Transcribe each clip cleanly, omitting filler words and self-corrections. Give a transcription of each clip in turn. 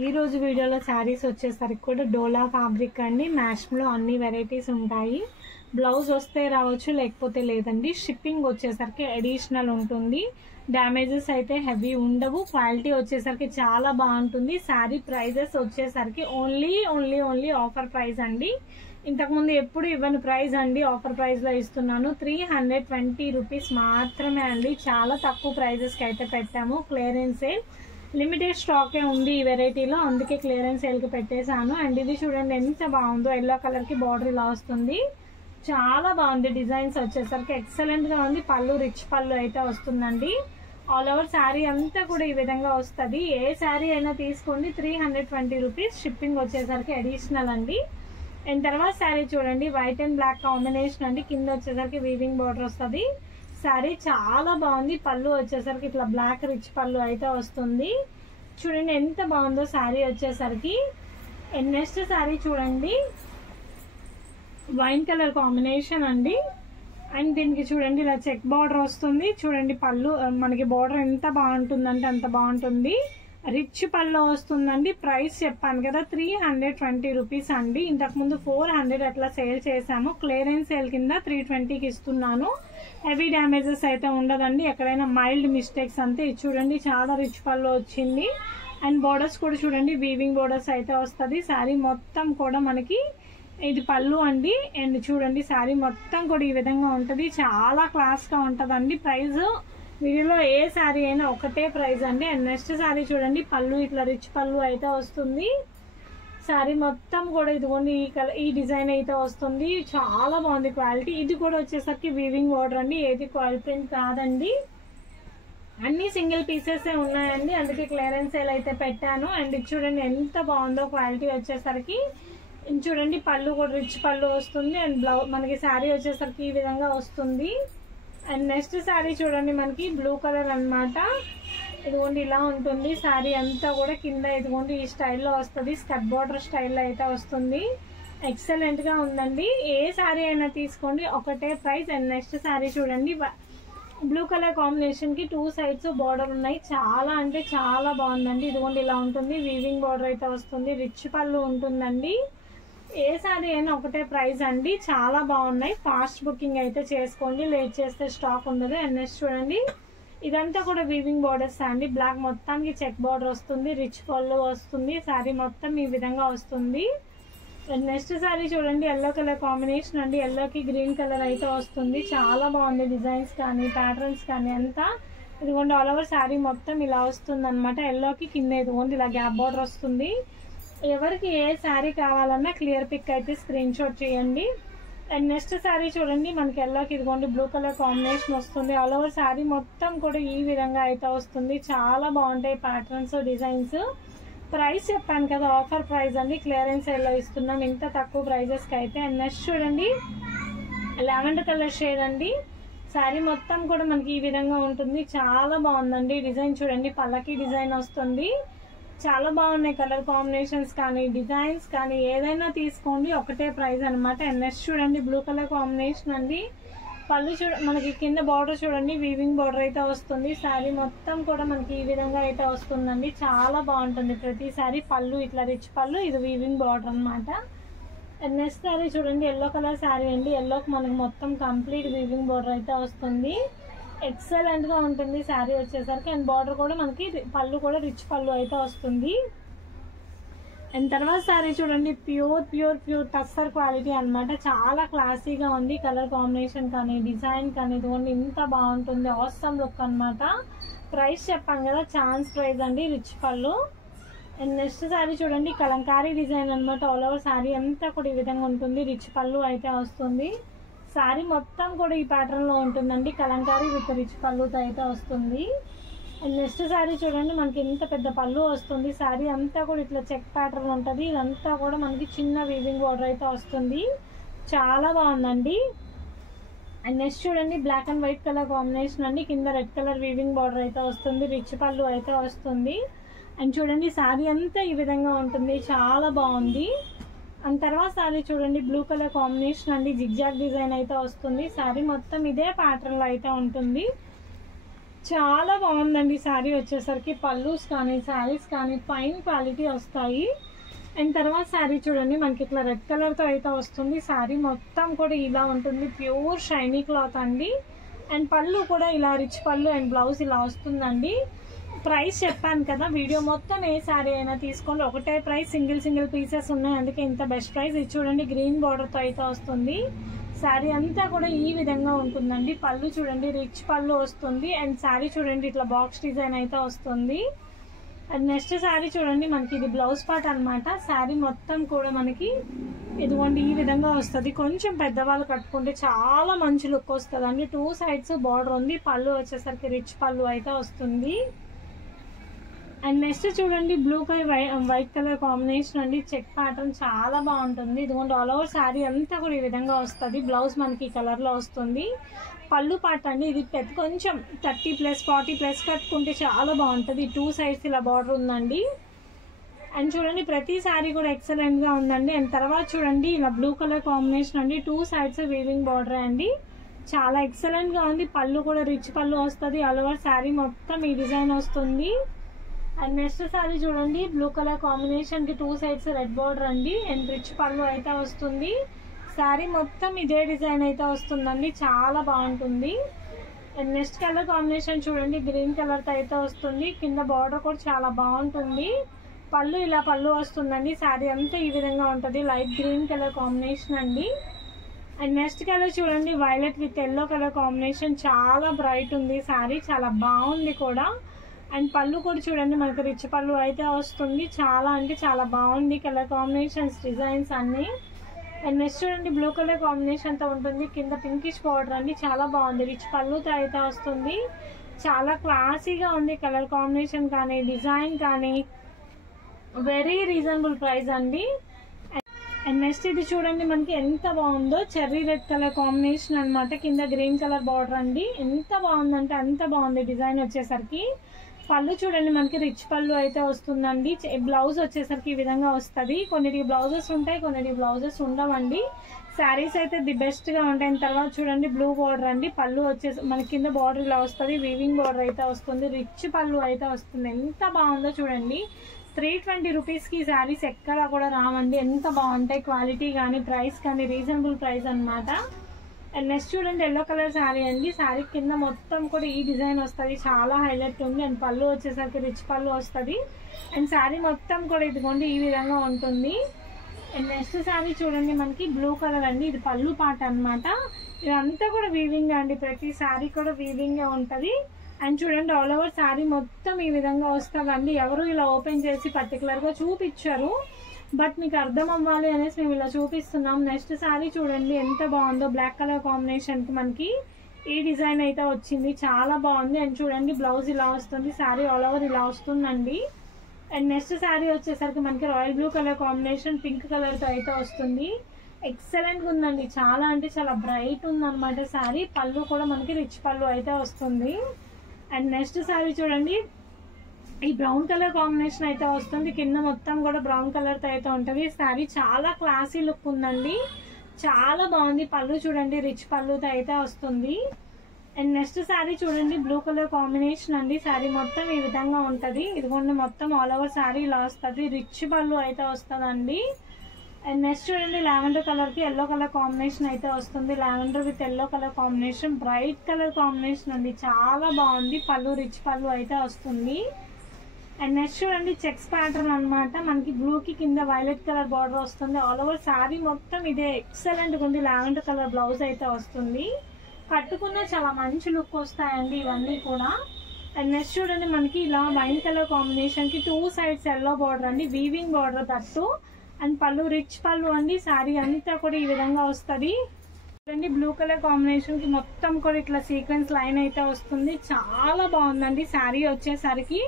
ఈ రోజు వీడియోలో శారీస్ వచ్చేసరికి కూడా డోలా ఫ్యాబ్రిక్ అండి. మ్యాష్లో అన్ని వెరైటీస్ ఉంటాయి. బ్లౌజ్ వస్తే రావచ్చు, లేకపోతే లేదండి. షిప్పింగ్ వచ్చేసరికి అడిషనల్ ఉంటుంది. డ్యామేజెస్ అయితే హెవీ ఉండవు. క్వాలిటీ వచ్చేసరికి చాలా బాగుంటుంది. శారీ ప్రైజెస్ వచ్చేసరికి ఓన్లీ ఆఫర్ ప్రైస్ అండి. ఇంతకుముందు ఎప్పుడు ఇవ్వని ప్రైస్ అండి, ఆఫర్ ప్రైస్ లో ఇస్తున్నాను. 320 రూపీస్ మాత్రమే అండి. చాలా తక్కువ ప్రైజెస్ కి అయితే పెట్టాము. క్లియరెన్స్ సేల్, లిమిటెడ్ స్టాకే ఉంది ఈ వెరైటీలో, అందుకే క్లియరెన్స్ సేల్ కి పెట్టేశాను. అండ్ ఇది చూడండి ఎంత బాగుందో, ఎల్లో కలర్ కి బార్డర్ ఇలా వస్తుంది. చాలా బాగుంది. డిజైన్స్ వచ్చేసరికి ఎక్సలెంట్ గా ఉంది. పళ్ళు రిచ్ పళ్ళు అయితే వస్తుందండి. ఆల్ ఓవర్ శారీ అంతా కూడా ఈ విధంగా వస్తుంది. ఏ శారీ అయినా తీసుకోండి. 320 రూపీస్. షిప్పింగ్ వచ్చేసరికి అడిషనల్ అండి. అండ్ తర్వాత శారీ చూడండి, వైట్ అండ్ బ్లాక్ కాంబినేషన్ అండి. కింద వచ్చేసరికి వీవింగ్ బార్డర్ వస్తుంది. శారీ చాలా బాగుంది. పళ్ళు వచ్చేసరికి ఇట్లా బ్లాక్ రిచ్ పళ్ళు అయితే వస్తుంది. చూడండి ఎంత బాగుందో శారీ వచ్చేసరికి. అండ్ నెక్స్ట్ శారీ చూడండి, వైన్ కలర్ కాంబినేషన్ అండి. అండ్ దీనికి చూడండి ఇలా చెక్ బార్డర్ వస్తుంది. చూడండి పళ్ళు మనకి బార్డర్ ఎంత బాగుంటుందంటే అంత బాగుంటుంది. రిచ్ పళ్ళు వస్తుందండి. ప్రైస్ చెప్పాను కదా 320 రూపీస్ అండి. ఇంతకుముందు 400 అట్లా సేల్ చేశాము. క్లియరెన్స్ సేల్ కింద 320కి ఇస్తున్నాను. హెవీ డ్యామేజెస్ అయితే ఉండదండి. ఎక్కడైనా మైల్డ్ మిస్టేక్స్ అంతే. ఇది చూడండి చాలా రిచ్ పళ్ళు వచ్చింది. అండ్ బోర్డర్స్ కూడా చూడండి వీవింగ్ బోర్డర్స్ అయితే వస్తుంది. శారీ మొత్తం కూడా మనకి ఇది పళ్ళు అండి. అండ్ చూడండి శారీ మొత్తం కూడా ఈ విధంగా ఉంటుంది. చాలా క్లాస్ గా ఉంటదండి. ప్రైస్ వీడియోలో ఏ శారీ అయినా ఒకటే ప్రైస్ అండి. అండ్ నెక్స్ట్ శారీ చూడండి, పళ్ళు ఇట్లా రిచ్ పళ్ళు అయితే వస్తుంది. శారీ మొత్తం కూడా ఇదిగోండి ఈ డిజైన్ అయితే వస్తుంది. చాలా బాగుంది క్వాలిటీ. ఇది కూడా వచ్చేసరికి వీవింగ్ బార్డర్ అండి. ఏది క్వాలిటీ ప్రింట్ కాదండి. అన్ని సింగిల్ పీసెస్ ఉన్నాయండి, అందుకే క్లియరెన్స్ సేల్ అయితే పెట్టాను. అండ్ ఇది చూడండి ఎంత బాగుందో క్వాలిటీ వచ్చేసరికి. చూడండి పళ్ళు కూడా రిచ్ పళ్ళు వస్తుంది. అండ్ బ్లౌజ్ మనకి శారీ వచ్చేసరికి ఈ విధంగా వస్తుంది. అండ్ నెక్స్ట్ శారీ చూడండి, మనకి బ్లూ కలర్ అన్నమాట. ఇదిగోండి ఇలా ఉంటుంది శారీ అంతా కూడా. కింద ఇదిగోండి ఈ స్టైల్లో వస్తుంది. స్కర్ట్ బార్డర్ స్టైల్లో అయితే వస్తుంది. ఎక్సలెంట్ గా ఉందండి. ఏ శారీ అయినా తీసుకోండి, ఒకటే ప్రైస్. అండ్ నెక్స్ట్ శారీ చూడండి, బ్లూ కలర్ కాంబినేషన్ కి 2 సైడ్స్ బార్డర్ ఉన్నాయి. చాలా అంటే చాలా బాగుందండి. ఇదిగోండి ఇలా ఉంటుంది. వీవింగ్ బార్డర్ అయితే వస్తుంది. రిచ్ పళ్ళు ఉంటుందండి. ఏ శారీ అయినా ఒకటే ప్రైస్ అండి. చాలా బాగున్నాయి. ఫాస్ట్ బుకింగ్ అయితే చేసుకోండి, లేట్ చేస్తే స్టాక్ ఉండదు. అండ్ నెక్స్ట్ చూడండి, ఇదంతా కూడా వీవింగ్ బార్డర్స్ అండి. బ్లాక్ మొత్తానికి చెక్ బార్డర్ వస్తుంది. రిచ్ పళ్ళు వస్తుంది. శారీ మొత్తం ఈ విధంగా వస్తుంది. అండ్ నెక్స్ట్ శారీ చూడండి, ఎల్లో కలర్ కాంబినేషన్ అండి. ఎల్లోకి గ్రీన్ కలర్ అయితే వస్తుంది. చాలా బాగుంది. డిజైన్స్ కానీ ప్యాటర్న్స్ కానీ అంతా ఇదిగోండి ఆల్ ఓవర్ శారీ మొత్తం ఇలా వస్తుంది అనమాట. ఎల్లోకి కింద ఇదిగోండి ఇలా గ్యాప్ బార్డర్ వస్తుంది. ఎవరికి ఏ శారీ కావాలన్నా క్లియర్ పిక్ అయితే స్క్రీన్ షాట్ చేయండి. అండ్ నెక్స్ట్ శారీ చూడండి, మనకి ఎల్లోకి ఇదిగోండి బ్లూ కలర్ కాంబినేషన్ వస్తుంది. ఆల్ ఓవర్ శారీ మొత్తం కూడా ఈ విధంగా అయితే వస్తుంది. చాలా బాగుంటాయి ప్యాటర్న్స్, డిజైన్స్. ప్రైస్ చెప్పాను కదా ఆఫర్ ప్రైస్ అండి. క్లియరెన్స్ సేల్ లో ఇస్తున్నాం ఇంత తక్కువ ప్రైజెస్ కి అయితే. అండ్ నెక్స్ట్ చూడండి, లావెండర్ కలర్ షేడ్ అండి. శారీ మొత్తం కూడా మనకి ఈ విధంగా ఉంటుంది. చాలా బాగుందండి. డిజైన్ చూడండి, పల్లకి డిజైన్ వస్తుంది. చాలా బాగున్నాయి కలర్ కాంబినేషన్స్ కానీ డిజైన్స్ కానీ ఏదైనా తీసుకోండి, ఒకటే ప్రైస్ అనమాట. అండ్ నెక్స్ట్ చూడండి, బ్లూ కలర్ కాంబినేషన్ అండి. పళ్ళు మనకి కింద బార్డర్ చూడండి వీవింగ్ బార్డర్ అయితే వస్తుంది. శారీ మొత్తం కూడా మనకి ఈ విధంగా అయితే వస్తుందండి. చాలా బాగుంటుంది ప్రతి శారీ. పళ్ళు ఇట్లా రిచ్ పళ్ళు, ఇది వీవింగ్ బార్డర్ అనమాట. అండ్ నెక్స్ట్ శారీ చూడండి, ఎల్లో కలర్ శారీ అండి. ఎల్లోకి మనకి మొత్తం కంప్లీట్ వీవింగ్ బార్డర్ అయితే వస్తుంది. ఎక్సలెంట్ గా ఉంటుంది శారీ వచ్చేసరికి. అండ్ బార్డర్ కూడా మనకి పళ్ళు కూడా రిచ్ పళ్ళు అయితే వస్తుంది. అండ్ తర్వాత శారీ చూడండి, ప్యూర్ టస్సర్ క్వాలిటీ అనమాట. చాలా క్లాసీగా ఉంది. కలర్ కాంబినేషన్ కానీ డిజైన్ కానీ ఇదిగోండి ఇంత బాగుంటుంది. ఆసమ్ లుక్ అనమాట. ప్రైస్ చెప్పాను కదా ఛాన్స్ ప్రైస్ అండి, రిచ్ పళ్ళు. అండ్ నెక్స్ట్ శారీ చూడండి, కలంకారీ డిజైన్ అనమాట. ఆల్ ఓవర్ శారీ అంతా కూడా ఈ విధంగా ఉంటుంది. రిచ్ పళ్ళు అయితే వస్తుంది. శారీ మొత్తం కూడా ఈ ప్యాటర్న్ లో ఉంటుందండి. కలంకారీ విత్ రిచ్ పళ్ళుతో అయితే వస్తుంది. అండ్ నెక్స్ట్ శారీ చూడండి, మనకి ఎంత పెద్ద పళ్ళు వస్తుంది. శారీ అంతా కూడా ఇట్లా చెక్ ప్యాటర్న్ ఉంటుంది. ఇదంతా కూడా మనకి చిన్న వీవింగ్ బార్డర్ అయితే వస్తుంది. చాలా బాగుందండి. అండ్ నెక్స్ట్ చూడండి, black and white colour combination అండి. కింద రెడ్ కలర్ వీవింగ్ బార్డర్ అయితే వస్తుంది. రిచ్ పళ్ళు అయితే వస్తుంది. అండ్ చూడండి శారీ అంతా ఈ విధంగా ఉంటుంది. చాలా బాగుంది. అండ్ తర్వాత శారీ చూడండి, బ్లూ కలర్ కాంబినేషన్ అండి. జిగ్జాగ్ డిజైన్ అయితే వస్తుంది. శారీ మొత్తం ఇదే ప్యాటర్న్ లో అయితే ఉంటుంది. చాలా బాగుందండి శారీ వచ్చేసరికి. పల్లూస్ కానీ శారీస్ కానీ ఫైన్ క్వాలిటీ వస్తాయి. అండ్ తర్వాత శారీ చూడండి మనకి ఇట్లా రెడ్ కలర్తో అయితే వస్తుంది. శారీ మొత్తం కూడా ఇలా ఉంటుంది, ప్యూర్ షైనీ క్లాత్ అండి. అండ్ పళ్ళు కూడా ఇలా రిచ్ పళ్ళు అండ్ బ్లౌజ్ ఇలా వస్తుందండి. ప్రైస్ చెప్పాను కదా, వీడియో మొత్తం ఏ శారీ అయినా తీసుకోండి ఒకటే ప్రైస్, సింగిల్ పీసెస్ ఉన్నాయి అందుకే ఇంత బెస్ట్ ప్రైస్. ఇది చూడండి గ్రీన్ బార్డర్తో అయితే వస్తుంది. శారీ అంతా కూడా ఈ విధంగా ఉంటుందండి. పళ్ళు చూడండి రిచ్ పళ్ళు వస్తుంది. అండ్ శారీ చూడండి ఇట్లా బాక్స్ డిజైన్ అయితే వస్తుంది. అండ్ నెక్స్ట్ శారీ చూడండి మనకి ఇది బ్లౌజ్ పార్ట్ అనమాట. శారీ మొత్తం కూడా మనకి ఇదిగోండి ఈ విధంగా వస్తుంది. కొంచెం పెద్దవాళ్ళు కట్టుకుంటే చాలా మంచి లుక్ వస్తుంది అండి. 2 సైడ్స్ బార్డర్ ఉంది. పళ్ళు వచ్చేసరికి రిచ్ పళ్ళు అయితే వస్తుంది. అండ్ నెక్స్ట్ చూడండి blue colour white colour combination అండి. చెక్ ప్యాటర్న్ చాలా బాగుంటుంది. ఇదిగోండి ఆల్ ఓవర్ శారీ అంతా కూడా ఈ విధంగా వస్తుంది. బ్లౌజ్ మనకి ఈ కలర్లో వస్తుంది. పళ్ళు పాట అండి. ఇది కొంచెం 30+, 40+ కట్టుకుంటే చాలా బాగుంటుంది. 2 సైడ్స్ ఇలా బార్డర్ ఉందండి. అండ్ చూడండి ప్రతి శారీ కూడా ఎక్సలెంట్గా ఉందండి. అండ్ తర్వాత చూడండి ఇలా బ్లూ కలర్ కాంబినేషన్ అండి. 2 సైడ్స్ వీవింగ్ బార్డర్ అండి. చాలా ఎక్సలెంట్గా ఉంది. పళ్ళు కూడా రిచ్ పళ్ళు వస్తుంది. ఆల్ ఓవర్ శారీ మొత్తం ఈ డిజైన్ వస్తుంది. అండ్ నెక్స్ట్ శారీ చూడండి బ్లూ కలర్ కాంబినేషన్కి 2 సైడ్స్ రెడ్ బార్డర్ అండి. అండ్ రిచ్ పళ్ళు అయితే వస్తుంది. శారీ మొత్తం ఇదే డిజైన్ అయితే వస్తుందండి. చాలా బాగుంటుంది. అండ్ నెక్స్ట్ కలర్ కాంబినేషన్ చూడండి గ్రీన్ కలర్తో అయితే వస్తుంది. కింద బార్డర్ కూడా చాలా బాగుంటుంది. పళ్ళు ఇలా పళ్ళు వస్తుందండి. శారీ అంతా ఈ విధంగా ఉంటుంది. లైట్ గ్రీన్ కలర్ కాంబినేషన్ అండి. అండ్ నెక్స్ట్ కలర్ చూడండి violet with yellow colour combination. చాలా బ్రైట్ ఉంది శారీ, చాలా బాగుంది కూడా. అండ్ పళ్ళు కూడా చూడండి మనకు రిచ్ పళ్ళు అయితే వస్తుంది. చాలా అంటే చాలా బాగుంది కలర్ కాంబినేషన్స్, డిజైన్స్ అన్నీ. అండ్ నెక్స్ట్ చూడండి బ్లూ కలర్ కాంబినేషన్తో ఉంటుంది. కింద పింకిష్ బార్డర్ అండి. చాలా బాగుంది. రిచ్ పళ్ళుతో అయితే వస్తుంది. చాలా క్లాసీగా ఉంది కలర్ కాంబినేషన్ కానీ డిజైన్ కానీ. వెరీ రీజనబుల్ ప్రైస్ అండి. అండ్ నెక్స్ట్ ఇది చూడండి మనకి ఎంత బాగుందో, చెర్రీ రెడ్ కలర్ కాంబినేషన్ అనమాట. కింద గ్రీన్ కలర్ బార్డర్ అండి. ఎంత బాగుందంటే అంత బాగుంది డిజైన్ వచ్చేసరికి. పళ్ళు చూడండి మనకి రిచ్ పళ్ళు అయితే వస్తుందండి. బ్లౌజ్ వచ్చేసరికి ఈ విధంగా వస్తుంది. కొన్నిటికి బ్లౌజెస్ ఉంటాయి, కొన్నిటికి బ్లౌజెస్ ఉండవండి. శారీస్ అయితే ది బెస్ట్గా ఉంటాయి. తర్వాత చూడండి బ్లూ బార్డర్ అండి. పళ్ళు వచ్చేసి మనకి కింద బార్డర్ ఇలా వస్తుంది. వీవింగ్ బార్డర్ అయితే వస్తుంది. రిచ్ పళ్ళు అయితే వస్తుంది. ఎంత బాగుందో చూడండి. 320 రూపీస్కి ఈ శారీస్ ఎక్కడా కూడా రావండి. ఎంత బాగుంటాయి క్వాలిటీ కానీ ప్రైస్ కానీ రీజనబుల్ ప్రైస్ అనమాట. అండ్ నెక్స్ట్ చూడండి ఎల్లో కలర్ శారీ అండి. శారీ కింద మొత్తం కూడా ఈ డిజైన్ వస్తుంది. చాలా హైలైట్ ఉంది. అండ్ పళ్ళు వచ్చేసరికి రిచ్ పళ్ళు వస్తుంది. అండ్ శారీ మొత్తం కూడా ఇదిగోండి ఈ విధంగా ఉంటుంది. అండ్ నెక్స్ట్ శారీ చూడండి మనకి బ్లూ కలర్ అండి. ఇది పళ్ళు పాట అనమాట. ఇదంతా కూడా వీవింగ్ అండి. ప్రతి శారీ కూడా వీవింగ్ ఉంటుంది. అండ్ చూడండి ఆల్ ఓవర్ శారీ మొత్తం ఈ విధంగా వస్తుందండి. ఎవరు ఇలా ఓపెన్ చేసి పర్టికులర్గా చూపించారు, బట్ మీకు అర్థం అవ్వాలి అనేసి మేము ఇలా చూపిస్తున్నాం. నెక్స్ట్ శారీ చూడండి ఎంత బాగుందో. బ్లాక్ కలర్ కాంబినేషన్కి మనకి ఈ డిజైన్ అయితే వచ్చింది. చాలా బాగుంది. అండ్ చూడండి బ్లౌజ్ ఇలా వస్తుంది. శారీ ఆల్ ఓవర్ ఇలా వస్తుందండి. అండ్ నెక్స్ట్ శారీ వచ్చేసరికి మనకి royal blue colour combination pink కలర్తో అయితే వస్తుంది. ఎక్సలెంట్గా ఉందండి. చాలా అంటే చాలా బ్రైట్ ఉందన్నమాట శారీ. పళ్ళు కూడా మనకి రిచ్ పళ్ళు అయితే వస్తుంది. అండ్ నెక్స్ట్ శారీ చూడండి ఈ బ్రౌన్ కలర్ కాంబినేషన్ అయితే వస్తుంది. కింద మొత్తం కూడా బ్రౌన్ కలర్తో అయితే ఉంటుంది. శారీ చాలా క్లాసీ లుక్ ఉందండి. చాలా బాగుంది. పళ్ళు చూడండి రిచ్ పళ్ళుతో అయితే వస్తుంది. అండ్ నెక్స్ట్ శారీ చూడండి బ్లూ కలర్ కాంబినేషన్ అండి. శారీ మొత్తం ఈ విధంగా ఉంటుంది. ఇదిగోండి మొత్తం ఆల్ ఓవర్ శారీ ఇలా వస్తుంది. రిచ్ పళ్ళు అయితే వస్తుందండి. అండ్ నెక్స్ట్ చూడండి లావెండర్ కలర్కి ఎల్లో కలర్ కాంబినేషన్ అయితే వస్తుంది. Lavender with yellow colour combination, bright colour combination అండి. చాలా బాగుంది. పళ్ళు రిచ్ పళ్ళు అయితే వస్తుంది. అండ్ నెక్స్ట్ చూడండి చెక్స్ ప్యాటర్న్ అనమాట. మనకి బ్లూకి కింద వైలెట్ కలర్ బార్డర్ వస్తుంది. ఆల్ ఓవర్ శారీ మొత్తం ఇదే ఎక్సలెంట్గా ఉంది. లావెండర్ కలర్ బ్లౌజ్ అయితే వస్తుంది. కట్టుకున్న చాలా మంచి లుక్ వస్తాయండి ఇవన్నీ కూడా. అండ్ నెక్స్ట్ చూడండి మనకి ఇలా వైన్ కలర్ కాంబినేషన్కి 2 సైడ్స్ ఎల్లో బార్డర్ అండి. వీవింగ్ బార్డర్ తట్టు. అండ్ పళ్ళు రిచ్ పళ్ళు అండి. శారీ అంతా కూడా ఈ విధంగా వస్తుంది. చూడండి బ్లూ కలర్ కాంబినేషన్కి మొత్తం కూడా ఇట్లా సీక్వెన్స్ లైన్ అయితే వస్తుంది. చాలా బాగుందండి శారీ వచ్చేసరికి.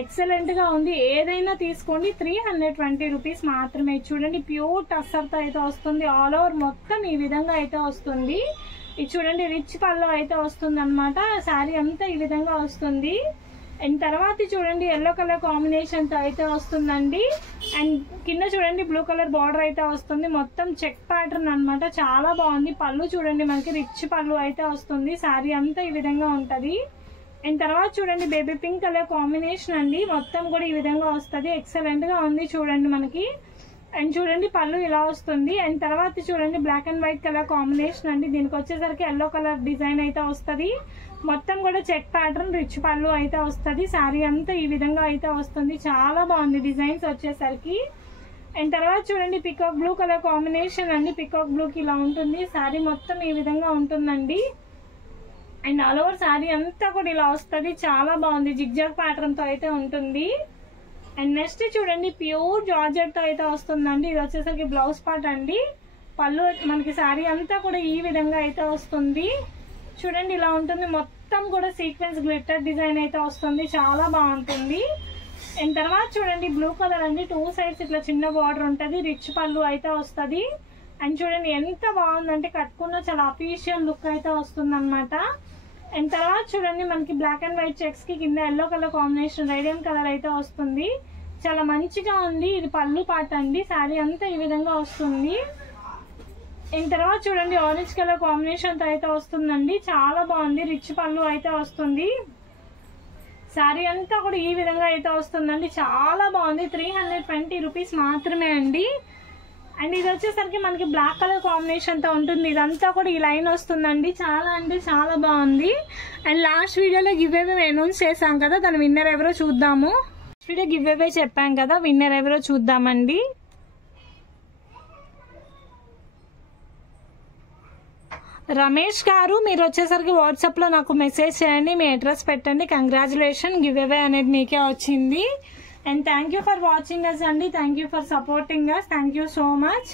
ఎక్సలెంట్గా ఉంది. ఏదైనా తీసుకోండి. 320 రూపీస్ మాత్రమే. చూడండి ప్యూర్ టస్సర్తో అయితే వస్తుంది. ఆల్ ఓవర్ మొత్తం ఈ విధంగా అయితే వస్తుంది. ఇది చూడండి రిచ్ పళ్ళు అయితే వస్తుంది అనమాట. శారీ అంతా ఈ విధంగా వస్తుంది. అండ్ తర్వాత చూడండి ఎల్లో కలర్ కాంబినేషన్తో అయితే వస్తుందండి. అండ్ కింద చూడండి బ్లూ కలర్ బార్డర్ అయితే వస్తుంది. మొత్తం చెక్ ప్యాటర్న్ అనమాట. చాలా బాగుంది. పళ్ళు చూడండి మనకి రిచ్ పళ్ళు అయితే వస్తుంది. శారీ అంతా ఈ విధంగా ఉంటుంది. అండ్ తర్వాత చూడండి బేబీ పింక్ కలర్ కాంబినేషన్ అండి, మొత్తం కూడా ఈ విధంగా వస్తుంది. ఎక్సలెంట్ గా ఉంది చూడండి మనకి. అండ్ చూడండి పళ్ళు ఇలా వస్తుంది. అండ్ తర్వాత చూడండి black and white colour combination అండి, దీనికి వచ్చేసరికి ఎల్లో కలర్ డిజైన్ అయితే వస్తుంది. మొత్తం కూడా చెక్ ప్యాటర్న్ రిచ్ పళ్ళు అయితే వస్తుంది. శారీ అంతా ఈ విధంగా అయితే వస్తుంది. చాలా బాగుంది డిజైన్స్ వచ్చేసరికి. అండ్ తర్వాత చూడండి పికాక్ బ్లూ కలర్ కాంబినేషన్ అండి, పికాక్ బ్లూ కి ఇలా ఉంటుంది. శారీ మొత్తం ఈ విధంగా ఉంటుందండి. అండ్ ఆల్ ఓవర్ శారీ అంతా కూడా ఇలా వస్తుంది. చాలా బాగుంది, జిగ్జాగ్ ప్యాటర్న్ తో అయితే ఉంటుంది. అండ్ నెక్స్ట్ చూడండి ప్యూర్ జార్జెట్ తో అయితే వస్తుందండి. ఇది వచ్చేసరికి బ్లౌజ్ పార్ట్ అండి. పళ్ళు మనకి శారీ అంతా కూడా ఈ విధంగా అయితే వస్తుంది. చూడండి ఇలా ఉంటుంది, మొత్తం కూడా సీక్వెన్స్ గ్లిటర్ డిజైన్ అయితే వస్తుంది. చాలా బాగుంటుంది. అండ్ తర్వాత చూడండి బ్లూ కలర్ అండి, 2 సైడ్స్ ఇట్లా చిన్న బార్డర్ ఉంటుంది. రిచ్ పళ్ళు అయితే వస్తుంది. అండ్ చూడండి ఎంత బాగుందంటే కట్టుకున్న చాలా అఫీషియల్ లుక్ అయితే వస్తుంది అనమాట. అండ్ తర్వాత చూడండి మనకి బ్లాక్ అండ్ వైట్ చెక్స్ కి కింద yellow colour combination radium colour అయితే వస్తుంది. చాలా మంచిగా ఉంది. ఇది పళ్ళు పార్ట్ అండి, శారీ అంతా ఈ విధంగా వస్తుంది. అండ్ తర్వాత చూడండి ఆరెంజ్ కలర్ కాంబినేషన్ తో అయితే వస్తుందండి. చాలా బాగుంది, రిచ్ పళ్ళు అయితే వస్తుంది. శారీ అంతా కూడా ఈ విధంగా అయితే వస్తుందండి. చాలా బాగుంది. 320 రూపీస్ మాత్రమే అండి. అండ్ ఇది వచ్చేసరికి మనకి బ్లాక్ కలర్ కాంబినేషన్ తో ఉంటుంది. ఇదంతా కూడా ఈ లైన్ వస్తుందండి. చాలా అంటే చాలా బాగుంది. అండ్ లాస్ట్ వీడియోలో గివ్ అవే అనౌన్స్ చేశాం కదా, దాని విన్నర్ ఎవరో చూద్దాము. వీడియో గివ్ అవే చెప్పాం కదా, విన్నర్ ఎవరో చూద్దామండి. రమేష్ గారు, మీరు వచ్చేసరికి వాట్సాప్ లో నాకు మెసేజ్ చేయండి, మీ అడ్రస్ పెట్టండి. కంగ్రాచులేషన్, గివ్ అవే అనేది మీకే వచ్చింది. And thank you for watching us అండి. Thank you for supporting us. Thank you so much.